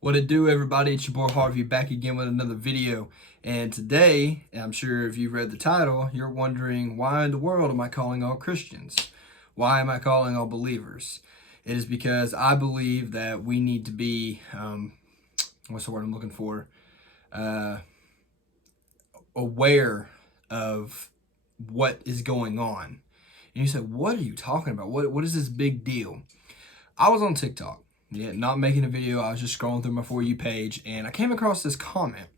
What it do, everybody? It's your boy Harvey back again with another video. And today, I'm sure if you've read the title, you're wondering, why in the world am I calling all Christians? Why am I calling all believers? It is because I believe that we need to be, what's the word I'm looking for? Aware of what is going on. And you say, what are you talking about? What is this big deal? I was on TikTok. Yeah, not making a video. I was just scrolling through my For You page, and I came across this comment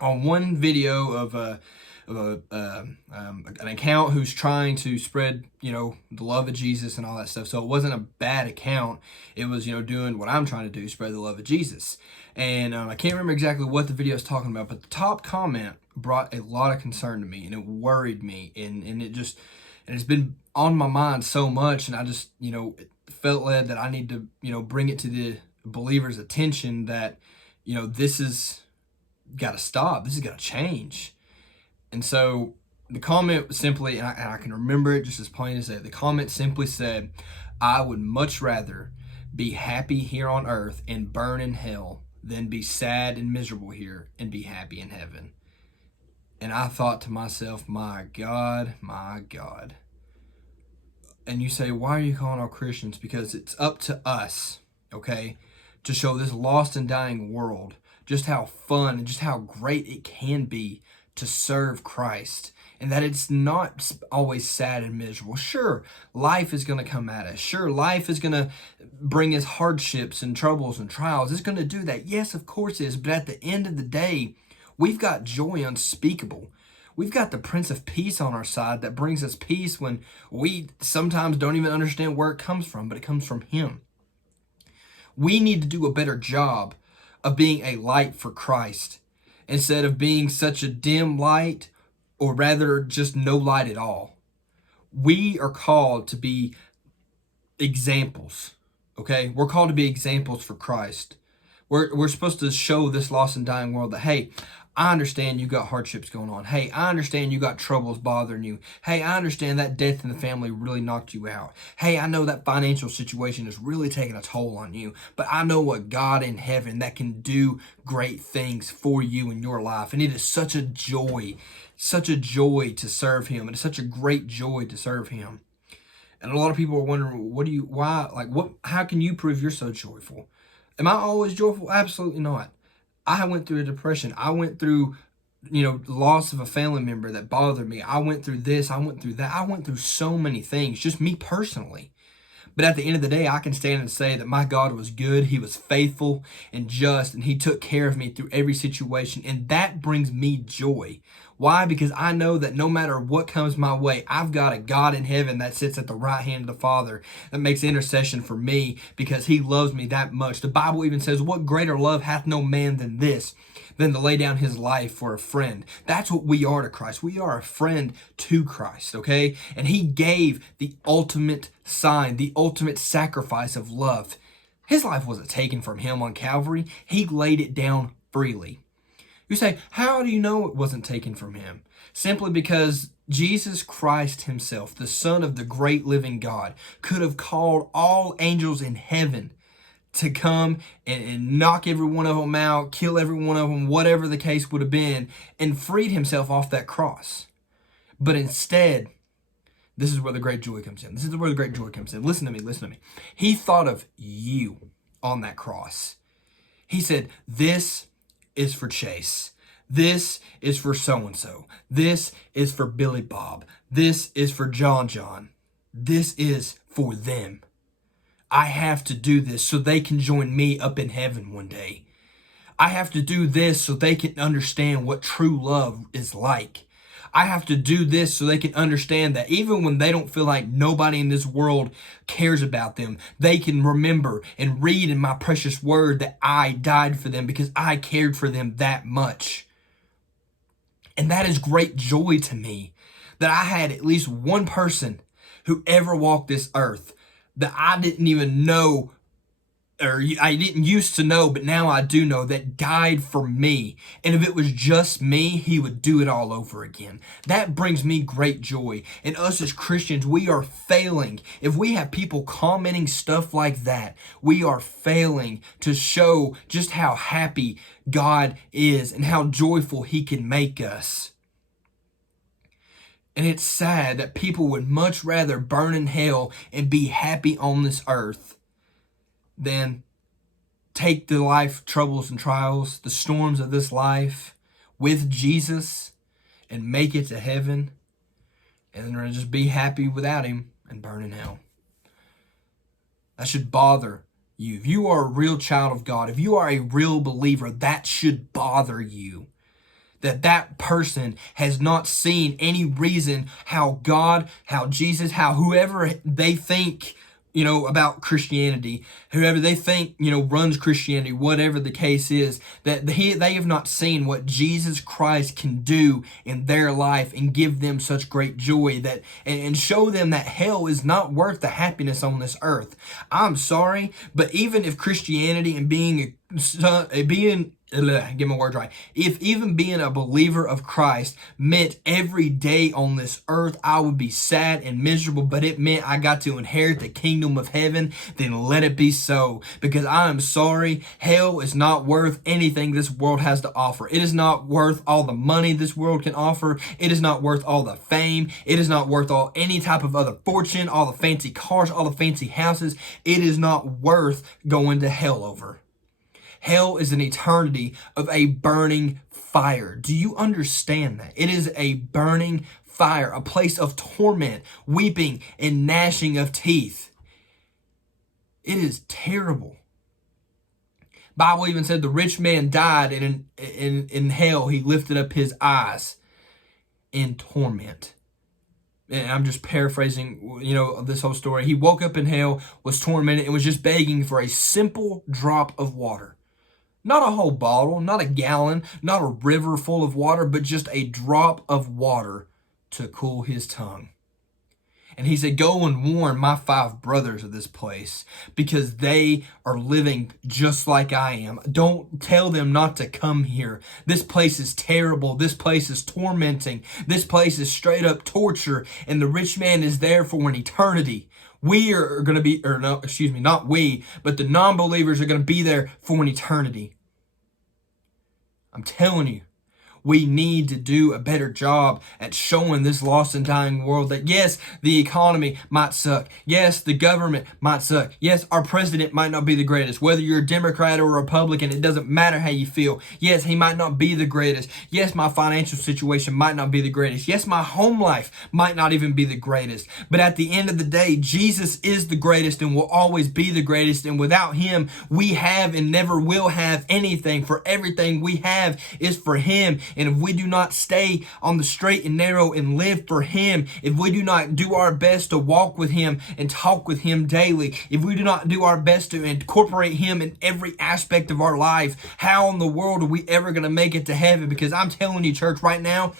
on one video of an account who's trying to spread, the love of Jesus and all that stuff. So it wasn't a bad account. It was, doing what I'm trying to do, spread the love of Jesus. And I can't remember exactly what the video is talking about, but the top comment brought a lot of concern to me, and it worried me, and it's been on my mind so much, and I just, felt led that I need to, bring it to the believers' attention that, this has got to stop. This has got to change. And so the comment simply, and I can remember it just as plain as that, the comment simply said, I would much rather be happy here on earth and burn in hell than be sad and miserable here and be happy in heaven. And I thought to myself, my God, my God. And you say, why are you calling all Christians? Because it's up to us, okay, to show this lost and dying world just how fun and just how great it can be to serve Christ. And that it's not always sad and miserable. Sure, life is going to come at us. Sure, life is going to bring us hardships and troubles and trials. It's going to do that. Yes, of course it is. But at the end of the day, we've got joy unspeakable. We've got the Prince of Peace on our side that brings us peace when we sometimes don't even understand where it comes from, but it comes from Him. We need to do a better job of being a light for Christ instead of being such a dim light, or rather just no light at all. We are called to be examples, okay? We're called to be examples for Christ. We're supposed to show this lost and dying world that, hey, I understand you got hardships going on. Hey, I understand you got troubles bothering you. Hey, I understand that death in the family really knocked you out. Hey, I know that financial situation is really taking a toll on you, but I know a God in heaven that can do great things for you in your life. And it is such a joy to serve Him. And it's such a great joy to serve Him. And a lot of people are wondering, how can you prove you're so joyful? Am I always joyful? Absolutely not. I went through a depression. I went through, loss of a family member that bothered me. I went through this. I went through that. I went through so many things, just me personally. But at the end of the day, I can stand and say that my God was good. He was faithful and just, and He took care of me through every situation. And that brings me joy. Why? Because I know that no matter what comes my way, I've got a God in heaven that sits at the right hand of the Father that makes intercession for me because He loves me that much. The Bible even says, what greater love hath no man than this, than to lay down his life for a friend. That's what we are to Christ. We are a friend to Christ, okay? And He gave the ultimate sign, the ultimate sacrifice of love. His life wasn't taken from Him on Calvary. He laid it down freely. You say, how do you know it wasn't taken from Him? Simply because Jesus Christ Himself, the Son of the great living God, could have called all angels in heaven to come and knock every one of them out, kill every one of them, whatever the case would have been, and freed Himself off that cross. But instead, this is where the great joy comes in. This is where the great joy comes in. Listen to me, listen to me. He thought of you on that cross. He said, this is for Chase. This is for so-and-so. This is for Billy Bob. This is for John. This is for them. I have to do this so they can join me up in heaven one day. I have to do this so they can understand what true love is like. I have to do this so they can understand that even when they don't feel like nobody in this world cares about them, they can remember and read in my precious word that I died for them because I cared for them that much. And that is great joy to me, that I had at least one person who ever walked this earth that I didn't even know I didn't used to know, but now I do know, that died for me. And if it was just me, he would do it all over again. That brings me great joy. And us as Christians, we are failing. If we have people commenting stuff like that, we are failing to show just how happy God is and how joyful he can make us. And it's sad that people would much rather burn in hell and be happy on this earth than take the life troubles and trials, the storms of this life with Jesus and make it to heaven, and then just be happy without him and burn in hell. That should bother you. If you are a real child of God, if you are a real believer, that should bother you. That person has not seen any reason how God, how Jesus, how whoever they think, about Christianity, whoever they think, runs Christianity, whatever the case is, that they have not seen what Jesus Christ can do in their life and give them such great joy, that and show them that hell is not worth the happiness on this earth. I'm sorry, but even if Christianity and get my words right. If even being a believer of Christ meant every day on this earth I would be sad and miserable, but it meant I got to inherit the kingdom of heaven, then let it be so. Because I am sorry, hell is not worth anything this world has to offer. It is not worth all the money this world can offer. It is not worth all the fame. It is not worth any type of other fortune, all the fancy cars, all the fancy houses. It is not worth going to hell over. Hell is an eternity of a burning fire. Do you understand that? It is a burning fire, a place of torment, weeping, and gnashing of teeth. It is terrible. Bible even said the rich man died, and in hell he lifted up his eyes in torment. And I'm just paraphrasing, this whole story. He woke up in hell, was tormented, and was just begging for a simple drop of water. Not a whole bottle, not a gallon, not a river full of water, but just a drop of water to cool his tongue. And he said, go and warn my 5 brothers of this place, because they are living just like I am. Don't tell them not to come here. This place is terrible. This place is tormenting. This place is straight up torture. And the rich man is there for an eternity. We are going to be, not we, but the non-believers are going to be there for an eternity. I'm telling you, we need to do a better job at showing this lost and dying world that yes, the economy might suck. Yes, the government might suck. Yes, our president might not be the greatest. Whether you're a Democrat or a Republican, it doesn't matter how you feel. Yes, he might not be the greatest. Yes, my financial situation might not be the greatest. Yes, my home life might not even be the greatest. But at the end of the day, Jesus is the greatest and will always be the greatest. And without him, we have and never will have anything. For everything we have is for him. And if we do not stay on the straight and narrow and live for him, if we do not do our best to walk with him and talk with him daily, if we do not do our best to incorporate him in every aspect of our life, how in the world are we ever going to make it to heaven? Because I'm telling you, church, right now,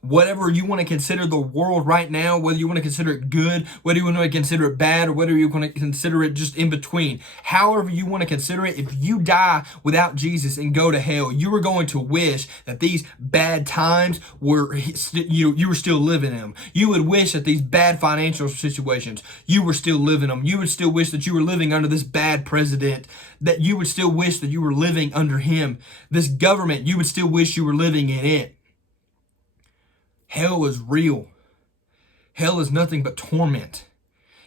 whatever you want to consider the world right now, whether you want to consider it good, whether you want to consider it bad, or whether you want to consider it just in between, however you want to consider it, if you die without Jesus and go to hell, you are going to wish that these bad times you were still living in them. You would wish that these bad financial situations, you were still living them. You would still wish that you were living under this bad president, that you would still wish that you were living under him. This government, you would still wish you were living in it. Hell is real. Hell is nothing but torment.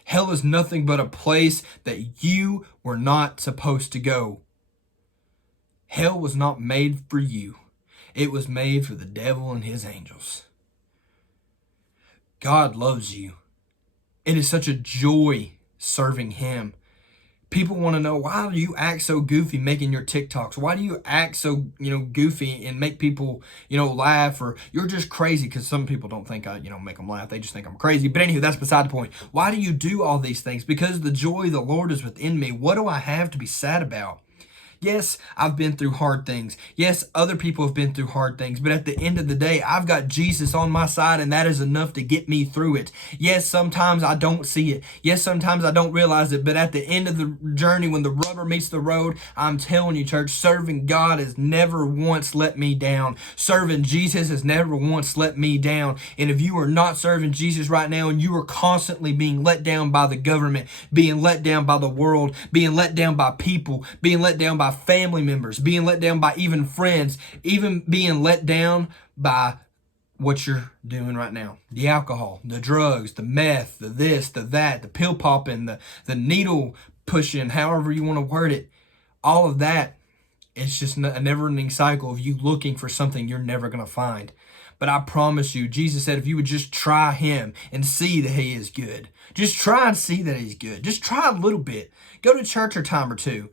Hell is nothing but a place that you were not supposed to go. Hell was not made for you. It was made for the devil and his angels. God loves you. It is such a joy serving him. People want to know, why do you act so goofy making your TikToks? Why do you act so, goofy and make people, laugh? Or you're just crazy, because some people don't think I, make them laugh. They just think I'm crazy. But anyway, that's beside the point. Why do you do all these things? Because the joy of the Lord is within me. What do I have to be sad about? Yes, I've been through hard things. Yes, other people have been through hard things. But at the end of the day, I've got Jesus on my side, and that is enough to get me through it. Yes, sometimes I don't see it. Yes, sometimes I don't realize it. But at the end of the journey, when the rubber meets the road, I'm telling you, church, serving God has never once let me down. Serving Jesus has never once let me down. And if you are not serving Jesus right now, and you are constantly being let down by the government, being let down by the world, being let down by people, being let down by family members, being let down by even friends, even being let down by what you're doing right now. The alcohol, the drugs, the meth, the this, the that, the pill popping, the needle pushing, however you want to word it. All of that, it's just a never-ending cycle of you looking for something you're never going to find. But I promise you, Jesus said if you would just try him and see that he is good. Just try and see that he's good. Just try a little bit. Go to church a time or two.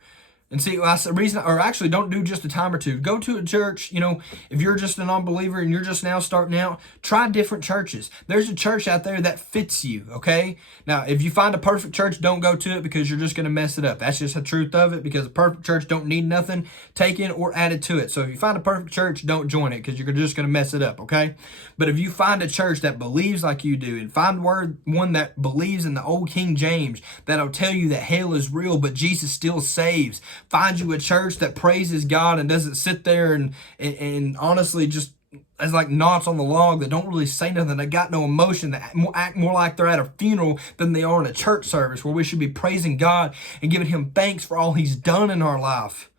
And see, that's the reason, or actually don't do just a time or two. Go to a church, if you're just an unbeliever and you're just now starting out, try different churches. There's a church out there that fits you, okay? Now, if you find a perfect church, don't go to it because you're just going to mess it up. That's just the truth of it, because a perfect church don't need nothing taken or added to it. So if you find a perfect church, don't join it because you're just going to mess it up, okay? But if you find a church that believes like you do, and find one that believes in the old King James, that'll tell you that hell is real, but Jesus still saves. Find you a church that praises God and doesn't sit there and honestly just as like knots on the log that don't really say nothing, that got no emotion, that act more like they're at a funeral than they are in a church service where we should be praising God and giving him thanks for all he's done in our life.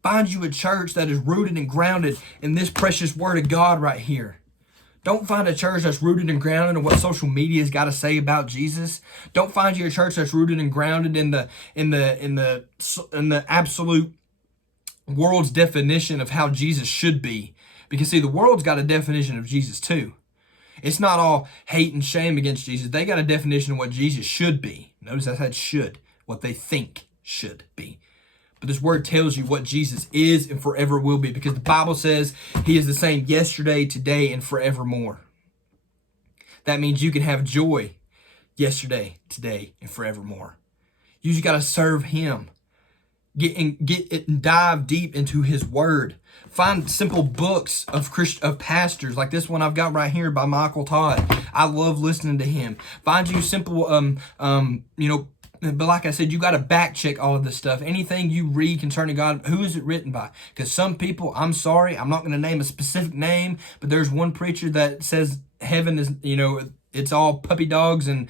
Find you a church that is rooted and grounded in this precious word of God right here. Don't find a church that's rooted and grounded in what social media's got to say about Jesus. Don't find you a church that's rooted and grounded in the absolute world's definition of how Jesus should be. Because see, the world's got a definition of Jesus too. It's not all hate and shame against Jesus. They got a definition of what Jesus should be. Notice I said should, what they think should be. But this word tells you what Jesus is and forever will be, because the Bible says he is the same yesterday, today, and forevermore. That means you can have joy yesterday, today, and forevermore. You just got to serve him. Get it and dive deep into his word. Find simple books of pastors like this one I've got right here by Michael Todd. I love listening to him. Find you simple but like I said, you got to back check all of this stuff. Anything you read concerning God, who is it written by? Because some people, I'm sorry, I'm not going to name a specific name, but there's one preacher that says heaven is, it's all puppy dogs and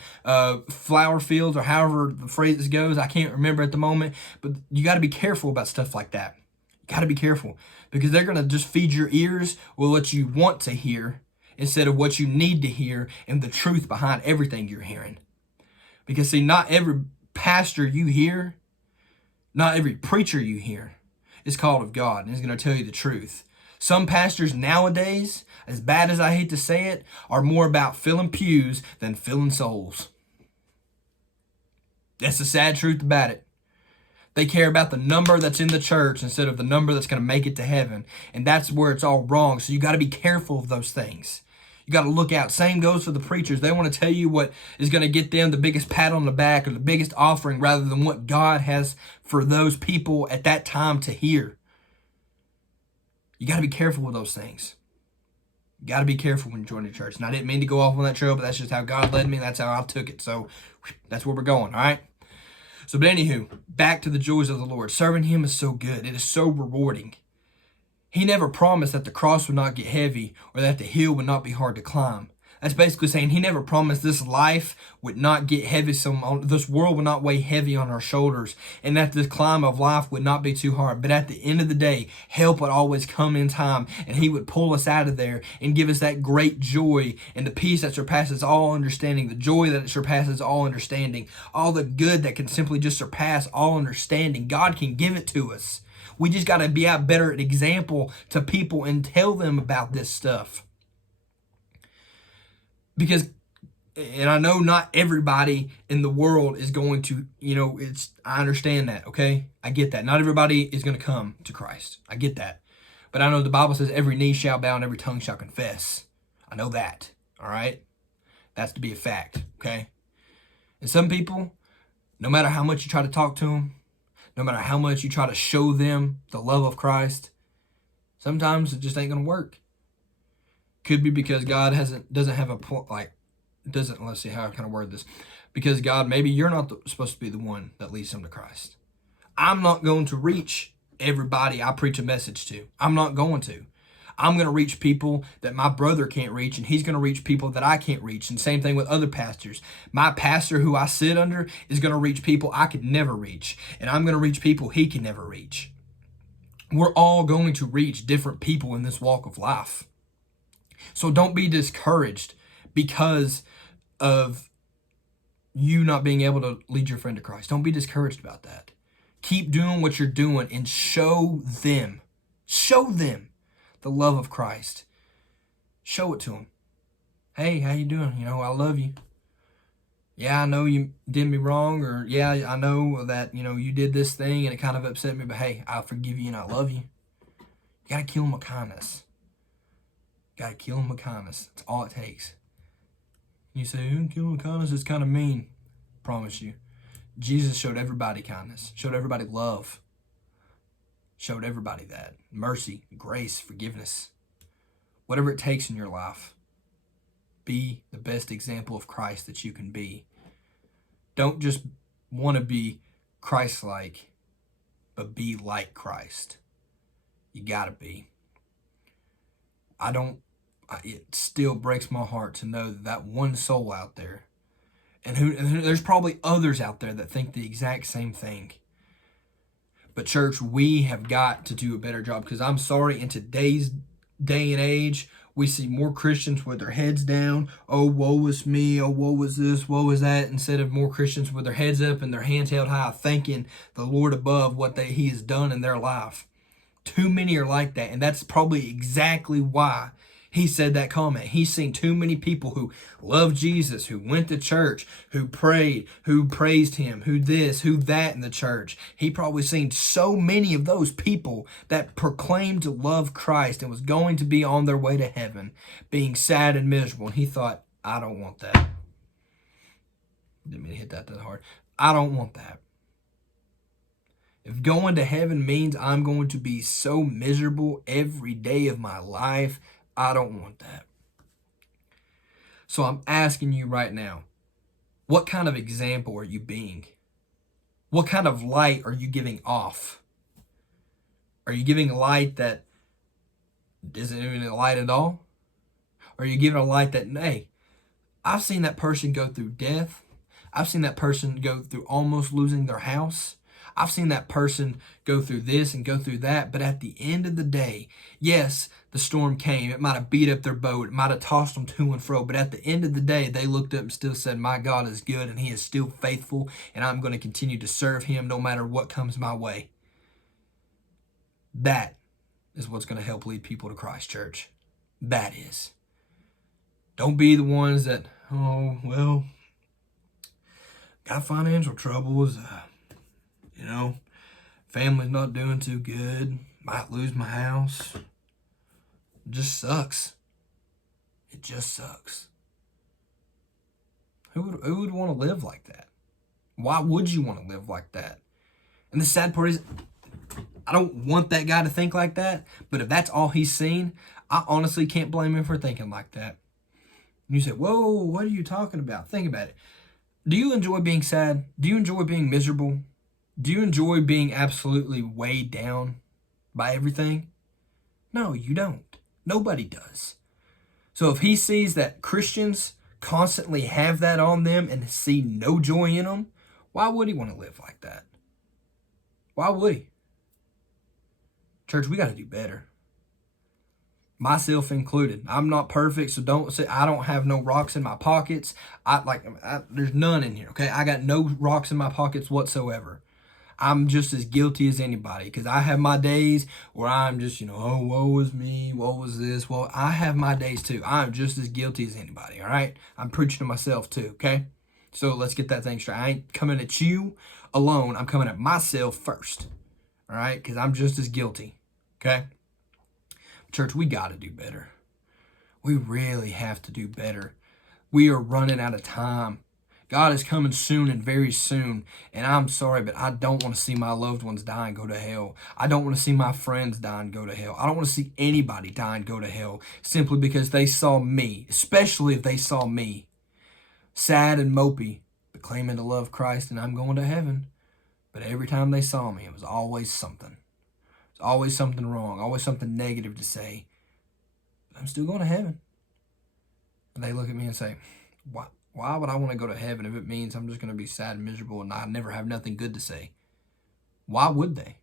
flower fields, or however the phrase goes. I can't remember at the moment, but you got to be careful about stuff like that. You got to be careful, because they're going to just feed your ears with what you want to hear instead of what you need to hear and the truth behind everything you're hearing. Because see, not every pastor you hear, not every preacher you hear is called of God and is going to tell you the truth. Some pastors nowadays, as bad as I hate to say it, are more about filling pews than filling souls. That's the sad truth about it. They care about the number that's in the church instead of the number that's going to make it to heaven. And that's where it's all wrong. So you got to be careful of those things. You got to look out. Same goes for the preachers. They want to tell you what is going to get them the biggest pat on the back or the biggest offering rather than what God has for those people at that time to hear. You got to be careful with those things. You got to be careful when you join the church. And I didn't mean to go off on that trail, but that's just how God led me. That's how I took it. So that's where we're going, all right? So, but anywho, back to the joys of the Lord. Serving him is so good. It is so rewarding. He never promised that the cross would not get heavy or that the hill would not be hard to climb. That's basically saying he never promised this life would not get heavy, this world would not weigh heavy on our shoulders, and that this climb of life would not be too hard. But at the end of the day, help would always come in time, and he would pull us out of there and give us that great joy and the peace that surpasses all understanding, the joy that surpasses all understanding, all the good that can simply just surpass all understanding. God can give it to us. We just got to be out better at example to people and tell them about this stuff. Because, and I know not everybody in the world is going to, I understand that, okay? I get that. Not everybody is going to come to Christ. I get that. But I know the Bible says every knee shall bow and every tongue shall confess. I know that, all right? That's to be a fact, okay? And some people, no matter how much you try to talk to them, no matter how much you try to show them the love of Christ, sometimes it just ain't going to work. Could be because God doesn't have a point, let's see how I kind of word this. Because God, maybe you're not supposed to be the one that leads them to Christ. I'm not going to reach everybody I preach a message to. I'm not going to. I'm going to reach people that my brother can't reach, and he's going to reach people that I can't reach. And same thing with other pastors. My pastor who I sit under is going to reach people I could never reach, and I'm going to reach people he can never reach. We're all going to reach different people in this walk of life. So don't be discouraged because of you not being able to lead your friend to Christ. Don't be discouraged about that. Keep doing what you're doing and show them the love of Christ. Show it to them. Hey, how you doing? I love you. Yeah, I know you did me wrong, or yeah, I know that, you did this thing and it kind of upset me, but hey, I forgive you and I love you. You got to kill them with kindness. Got to kill them with kindness. That's all it takes. You say, kill them with kindness is kind of mean. Promise you. Jesus showed everybody kindness. Showed everybody love. Showed everybody that. Mercy, grace, forgiveness. Whatever it takes in your life. Be the best example of Christ that you can be. Don't just want to be Christ-like, but be like Christ. You gotta be. It still breaks my heart to know that one soul out there, and there's probably others out there that think the exact same thing. But church, we have got to do a better job, because I'm sorry, in today's day and age, we see more Christians with their heads down. Oh, woe is me. Oh, woe is this. Woe is that. Instead of more Christians with their heads up and their hands held high, thanking the Lord above what He has done in their life. Too many are like that, and that's probably exactly why he said that comment. He's seen too many people who love Jesus, who went to church, who prayed, who praised him, who this, who that in the church. He probably seen so many of those people that proclaimed to love Christ and was going to be on their way to heaven, being sad and miserable. And he thought, I don't want that. Didn't mean to hit that hard. I don't want that. If going to heaven means I'm going to be so miserable every day of my life, I don't want that. So I'm asking you right now, what kind of example are you being? What kind of light are you giving off? Are you giving a light that isn't even a light at all? Or are you giving a light that, hey, I've seen that person go through death. I've seen that person go through almost losing their house. I've seen that person go through this and go through that, but at the end of the day, yes, the storm came. It might have beat up their boat. It might have tossed them to and fro, but at the end of the day, they looked up and still said, my God is good and he is still faithful, and I'm going to continue to serve him no matter what comes my way. That is what's going to help lead people to Christ, church. That is. Don't be the ones that, oh, well, got financial troubles, family's not doing too good, might lose my house. It just sucks. It just sucks. Who would want to live like that? Why would you want to live like that? And the sad part is, I don't want that guy to think like that, but if that's all he's seen, I honestly can't blame him for thinking like that. And you say, whoa, what are you talking about? Think about it. Do you enjoy being sad? Do you enjoy being miserable? Do you enjoy being absolutely weighed down by everything? No, you don't. Nobody does. So if he sees that Christians constantly have that on them and see no joy in them, why would he want to live like that? Why would he? Church, we got to do better. Myself included. I'm not perfect, so don't say I don't have no rocks in my pockets. There's none in here, okay? I got no rocks in my pockets whatsoever. I'm just as guilty as anybody, because I have my days where I'm just, oh, woe is me, woe is this. Well, I have my days too. I'm just as guilty as anybody, all right? I'm preaching to myself too, okay? So let's get that thing straight. I ain't coming at you alone. I'm coming at myself first, all right? Because I'm just as guilty, okay? Church, we got to do better. We really have to do better. We are running out of time. God is coming soon and very soon. And I'm sorry, but I don't want to see my loved ones die and go to hell. I don't want to see my friends die and go to hell. I don't want to see anybody die and go to hell simply because they saw me, especially if they saw me, sad and mopey, but claiming to love Christ and I'm going to heaven. But every time they saw me, it was always something. It was always something wrong, always something negative to say. But I'm still going to heaven. And they look at me and say, why would I want to go to heaven if it means I'm just going to be sad and miserable and I never have nothing good to say? Why would they?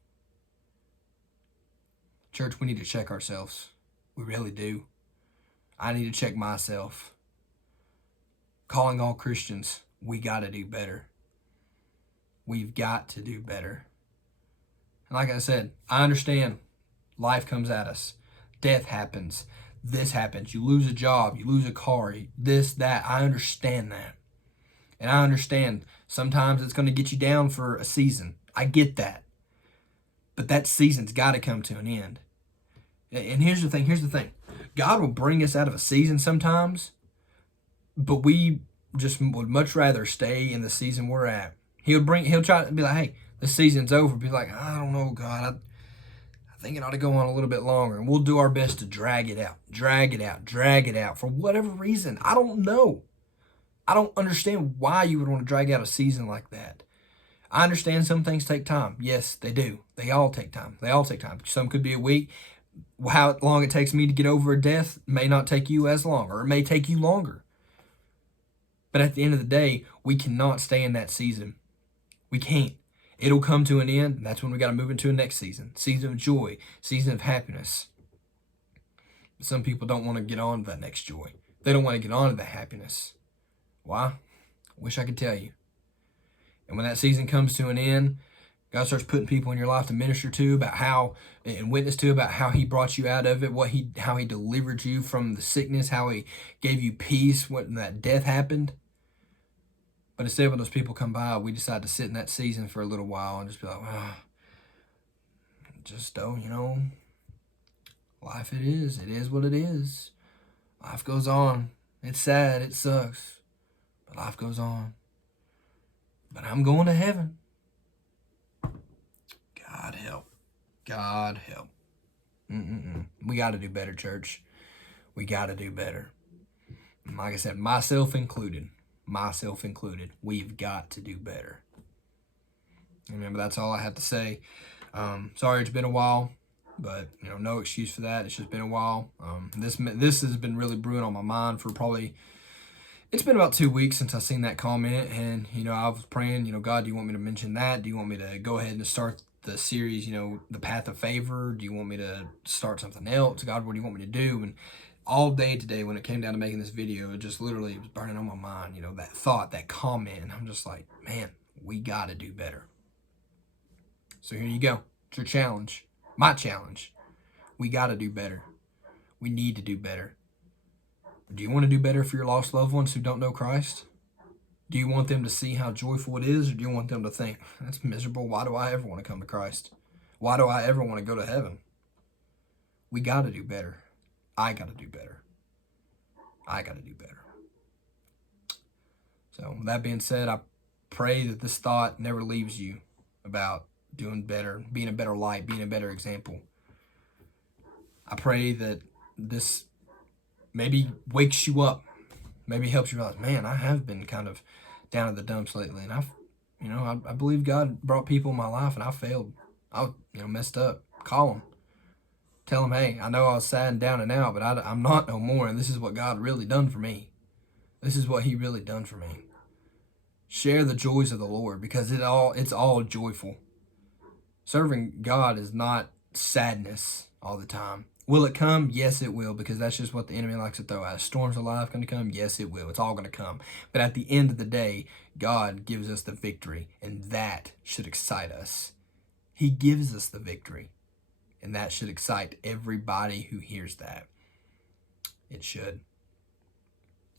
Church, we need to check ourselves. We really do. I need to check myself. Calling all Christians, we got to do better. We've got to do better. And like I said, I understand life comes at us. Death happens. This happens. You lose a job. You lose a car. This, that. I understand that. And I understand sometimes it's going to get you down for a season. I get that. But that season's got to come to an end. And here's the thing. God will bring us out of a season sometimes, but we just would much rather stay in the season we're at. He'll try to be like, hey, the season's over. Be like, I don't know, God. I think it ought to go on a little bit longer. And we'll do our best to drag it out for whatever reason. I don't know. I don't understand why you would want to drag out a season like that. I understand some things take time. Yes, they do. They all take time. Some could be a week. How long it takes me to get over a death may not take you as long, or it may take you longer. But at the end of the day, we cannot stay in that season. We can't. It'll come to an end, and that's when we got to move into a next season. Season of joy, season of happiness. But some people don't want to get on to that next joy. They don't want to get on to that happiness. Why? Wish I could tell you. And when that season comes to an end, God starts putting people in your life to minister to about how, and witness to about how he brought you out of it, how he delivered you from the sickness, how he gave you peace when that death happened. But instead, when those people come by, we decide to sit in that season for a little while and just be like, life it is what it is. Life goes on. It's sad, it sucks, but life goes on. But I'm going to heaven. God help. God help. We got to do better, church. We got to do better. And like I said, myself included, we've got to do better. Remember, that's all I have to say. Sorry it's been a while, but no excuse for that. It's just been a while. This has been really brewing on my mind for probably, it's been about 2 weeks since I seen that comment, and I was praying, God, do you want me to mention that? Do you want me to go ahead and start the series, the Path of Favor? Do you want me to start something else? God, what do you want me to do? And all day today, when it came down to making this video, it just literally was burning on my mind, that thought, that comment. And I'm just like, man, we got to do better. So here you go. It's your challenge. My challenge. We got to do better. We need to do better. Do you want to do better for your lost loved ones who don't know Christ? Do you want them to see how joyful it is, or do you want them to think, that's miserable, why do I ever want to come to Christ? Why do I ever want to go to heaven? We got to do better. I got to do better. So with that being said, I pray that this thought never leaves you about doing better, being a better light, being a better example. I pray that this maybe wakes you up, maybe helps you realize, man, I have been kind of down in the dumps lately, and I believe God brought people in my life, and I failed. I messed up. Call them. Tell them, hey, I know I was sad and down and out, but I'm not no more, and this is what God really done for me. This is what he really done for me. Share the joys of the Lord, because it's all joyful. Serving God is not sadness all the time. Will it come? Yes, it will, because that's just what the enemy likes to throw at us. Storms of life going to come? Yes, it will. It's all going to come. But at the end of the day, God gives us the victory, and that should excite us. He gives us the victory, and that should excite everybody who hears that. It should.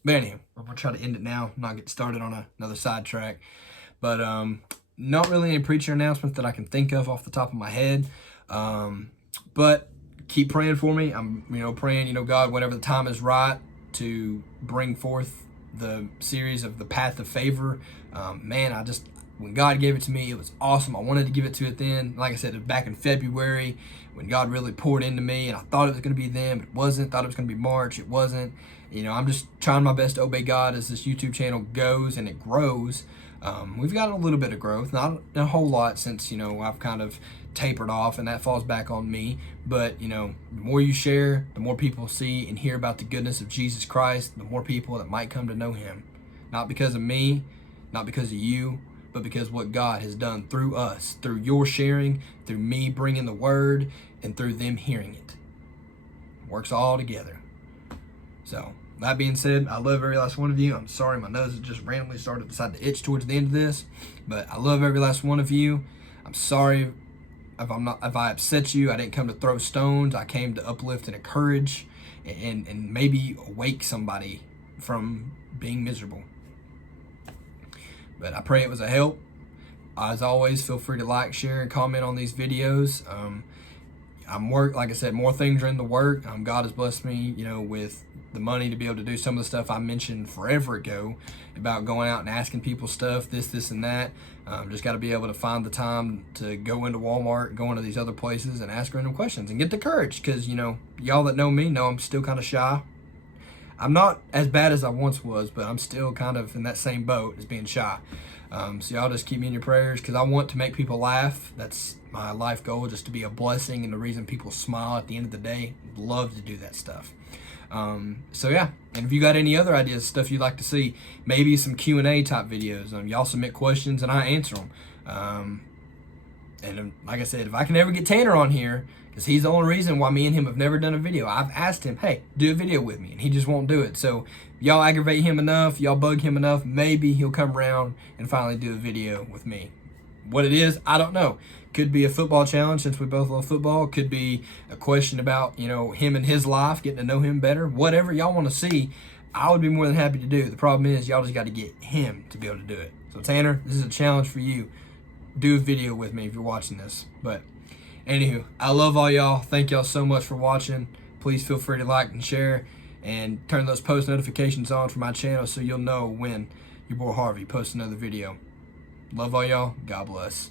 But anyway, I'm going to try to end it now, not get started on another sidetrack. But not really any preacher announcements that I can think of off the top of my head. But keep praying for me. I'm, praying, God, whenever the time is right to bring forth the series of The Path of Favor. Man, when God gave it to me, it was awesome. I wanted to give it to it then. Like I said, it was back in February when God really poured into me, and I thought it was going to be then, but it wasn't. Thought it was going to be March. It wasn't. I'm just trying my best to obey God as this YouTube channel goes and it grows. We've got a little bit of growth, not a whole lot since, I've kind of tapered off, and that falls back on me. But, the more you share, the more people see and hear about the goodness of Jesus Christ, the more people that might come to know him. Not because of me, not because of you, but because what God has done through us, through your sharing, through me bringing the word, and through them hearing it. It works all together. So, that being said, I love every last one of you. I'm sorry my nose has just randomly decided to itch towards the end of this, but I love every last one of you. I'm sorry if I upset you. I didn't come to throw stones. I came to uplift and encourage and maybe wake somebody from being miserable. But I pray it was a help. As always, feel free to like, share, and comment on these videos. Like I said, more things are in the work. God has blessed me, with the money to be able to do some of the stuff I mentioned forever ago about going out and asking people stuff, this, and that. Just got to be able to find the time to go into Walmart, go into these other places, and ask random questions and get the courage. Because, y'all that know me know I'm still kind of shy. I'm not as bad as I once was, but I'm still kind of in that same boat as being shy. So y'all just keep me in your prayers, because I want to make people laugh. That's my life goal, just to be a blessing and the reason people smile at the end of the day. Love to do that stuff. So yeah, and if you got any other ideas, stuff you'd like to see, maybe some Q&A type videos. Y'all submit questions and I answer them. And like I said, if I can ever get Tanner on here, because he's the only reason why me and him have never done a video. I've asked him, hey, do a video with me, and he just won't do it. So y'all aggravate him enough, y'all bug him enough, maybe he'll come around and finally do a video with me. What it is, I don't know. Could be a football challenge, since we both love football. Could be a question about, him and his life, getting to know him better. Whatever y'all want to see, I would be more than happy to do. The problem is, y'all just got to get him to be able to do it. So Tanner, this is a challenge for you. Do a video with me if you're watching this. But anywho, I love all y'all. Thank y'all so much for watching. Please feel free to like and share, and turn those post notifications on for my channel so you'll know when your boy Harvey posts another video. Love all y'all. God bless.